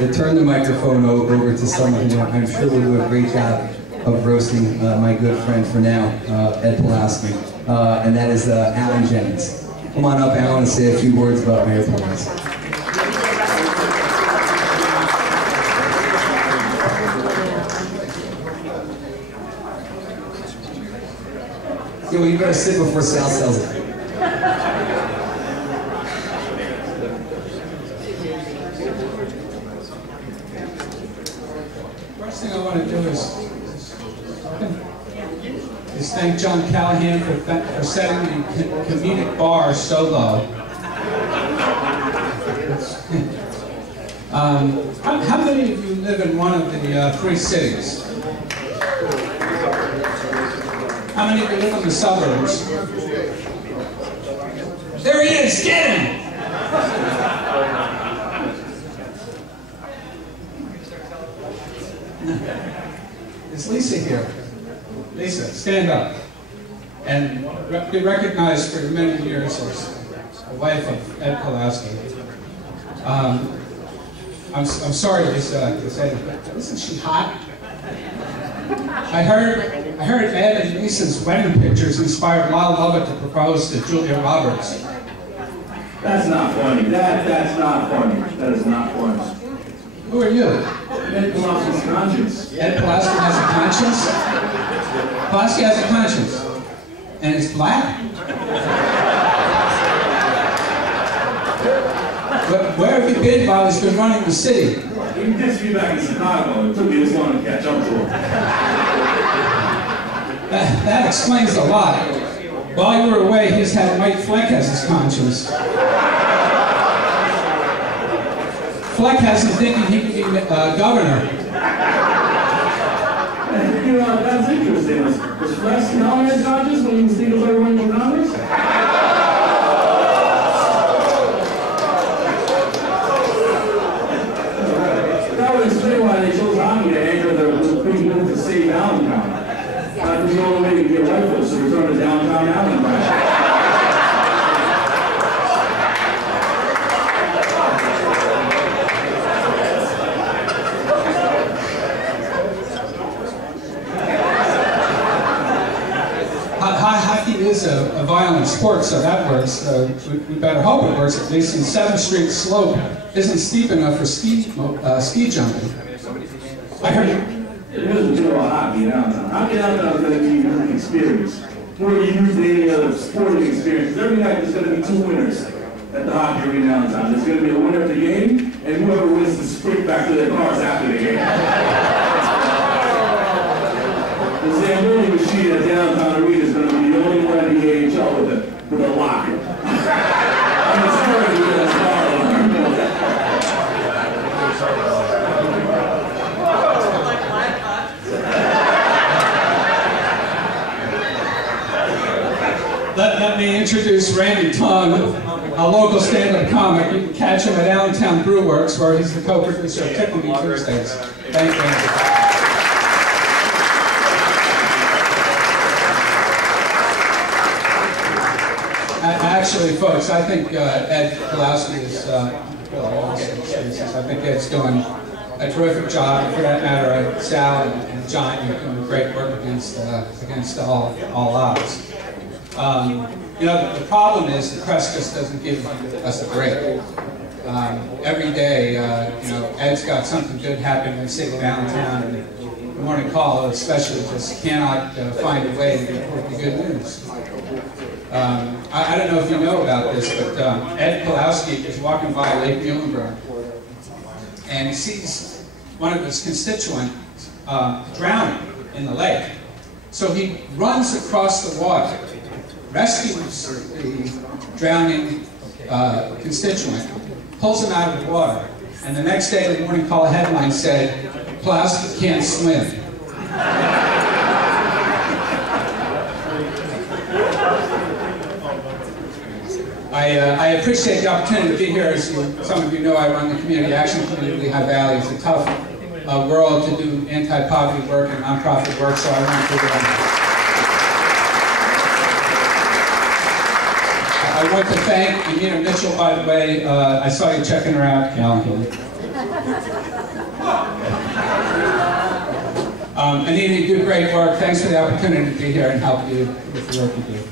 to turn the microphone over to someone who I'm sure will do a great job of roasting my good friend for now, Ed Pawlowski, and that is Alan Jennings. Come on up, Alan, and say a few words about Mayor Pawlowski. Yeah, well, you better sit before Sal sells it. First thing I want to do is thank John Callahan for setting the comedic bar so low. How many of you live in one of the three cities? How many of you live in the suburbs? There he is, get him! Is Lisa here? Lisa, stand up. And be recognized for many years as the wife of Ed Pawlowski. I'm sorry to say, but isn't she hot? I heard Ed and Lisa's wedding pictures inspired Lyle Lovett to propose to Julia Roberts. That's not funny. That's not funny. That is not funny. Who are you? Ed Pawlowski's conscience. Ed Pawlowski has a conscience? Pawlowski has a conscience. And it's black? Where have you been while he's been running the city? He dissed me back in Chicago. It took me this long to catch up to him. That explains a lot. While you were away, he's had Mike Fleck as his conscience. Fleck has him thinking he could be governor. You know, that's interesting. Was Fleck smelling his conscience when he was thinking about running for Congress? That would explain why they chose hockey to anchor the big move to save Allentown. That was the only way to get white folks to return to downtown Allentown. Hockey is a violent sport, so that works. We better hope it works, at least. And 7th Street slope isn't steep enough for ski jumping. I heard you. It wasn't too about hockey downtown. Hockey downtown is going to be a unique experience. More unique than any other sporting experience. Every night there's going to be 2 winners at the hockey arena downtown. There's going to be a winner at the game, and whoever wins the sprint back to their cars after the game. The Zamboni machine at downtown arena is going to be the only one in the AHL with a locker. I'm sorry to get that far. Let me introduce Randy Tonge, a local stand-up comic. You can catch him at Allentown Brew Works, where he's the co-producer of Tickle Me Tuesdays. Thank you, Randy. Actually, folks, I think Ed Pawlowski is really awesome. I think Ed's doing a terrific job. For that matter, Sal and John, you're doing great work against all odds. You know, the problem is the press just doesn't give us a break. Every day, you know, Ed's got something good happening in the city of Allentown, and the Morning Call especially just cannot find a way to report the good news. I don't know if you know about this, but Ed Pawlowski is walking by Lake Muhlenberg, and he sees one of his constituents drowning in the lake. So he runs across the water, rescues the drowning constituent, pulls him out of the water, and the next day the Morning Call headline said, "Pawlowski can't swim." I appreciate the opportunity to be here. As some of you know, I run the Community Action Committee of Lehigh Valley. It's a tough world to do anti-poverty work and nonprofit work, so I want to I want to thank Anita Mitchell, by the way. I saw you checking her out, Callahan. Anita, you do great work. Thanks for the opportunity to be here and help you with the work you do.